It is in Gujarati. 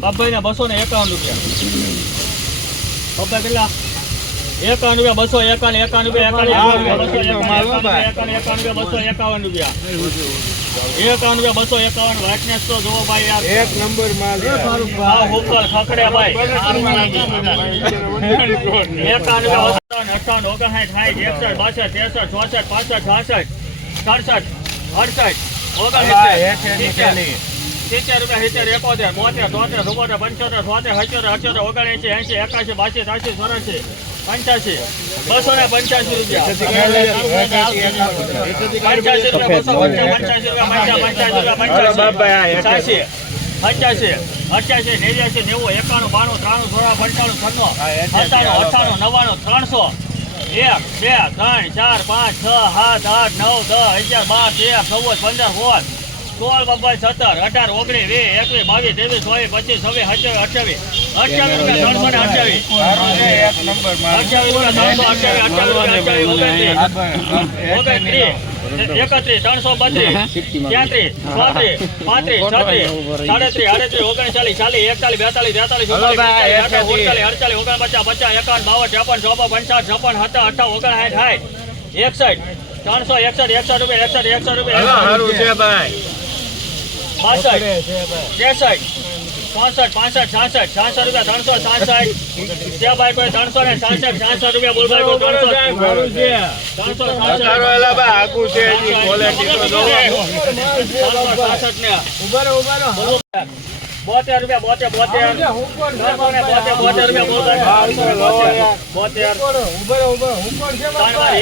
બાપભાઈ ના બસો ને એકાવન રૂપિયા. બાપા કેટલા? એકાવન રૂપિયા બસો એકાવન એકાવન રૂપિયા એકાવન બસો એકાવન રૂપિયા બસો એકાવન રૂપિયા. એકાવન રૂપિયા બસો એકાવન વાઇટનેસ તો જોવો ભાઈ યાર એક નંબર માલ હા હુકલ ખકડે ભાઈ. એકાવન રૂપિયા અઠાવન અઠાવન ઓગણસાઠ સાઠ એકસઠ બાસઠ ત્રેસઠ ચોસઠ પાસઠ છાસઠ સડસઠ અડસઠ ઓગણસિત્તેર. સિત્તેર રૂપિયા સિત્તેર એકોતેર બોતેર તોતેર ચુમ્મોતેર પંચોતેર છોતેર સત્યોતેર અઠ્યોતેર ઓગણએંસી એંસી એકાસી બાસી ત્રાસી ચોરાસી પંચ્યાસી બસો ને પંચ્યાસી રૂપિયા. પંચ્યાસી રૂપિયા બસો પંચ્યાસી રૂપિયા પંચ્યાસી પંચ્યાસી અઠ્યાસી નેવ્યાસી નેવું એકાણું બાણું ત્રાણું સોળા પંચાણું છન્નું સત્તાણું અઠાણું નવ્વાણું ત્રણસો એક બે ત્રણ ચાર પાંચ છ સાત આઠ નવ દસ અગિયાર બાર તેર ચૌદ પંદર સોળ સોળ બબ્બાઈ સત્તર અઢાર ઓગણીસ વીસ એકવીસ બાવીસ ત્રેવીસ ચોવીસ પચીસ છવ્વીસ અઠ્યાવીસ. અઠ્યાવીસ અઠ્યાવીસ. એકત્રીસ ત્રણસો બત્રીસ. ત્યાંત્રીસ ચોત્રીસ પાંત્રીસ છત્રીસ સાડત્રીસ આડત્રીસ ઓગણચાલીસ ચાલીસ એકતાલીસ બેતાલીસ તેતાલીસ ઓગણચાલીસ અડચાલીસ ઓગણપચાસ પચાસ એકાવન બાવન ત્રેપન ચોપન પંચાવન છપ્પન સત્તર અઠાવન ઓગણસાઠ સાઠ એકસઠ. ત્રણસો એકસઠ એકસઠ રૂપિયા એકસઠ એકસઠ રૂપિયા. છે ભાઈ. પાસઠ. છાસઠ. છાસઠ રૂપિયા ત્રણસો છાસઠ. ત્યાં ભાઈ કોઈ ત્રણસો ને છાસઠ છાસઠ રૂપિયા બોલ ભાઈ કોઈ ત્રણસો ત્રણસો ને. બોતેર રૂપિયા બોતેર બોતેર. ત્રણસો ને બોતેર બોતેર રૂપિયા બોતેર. વાર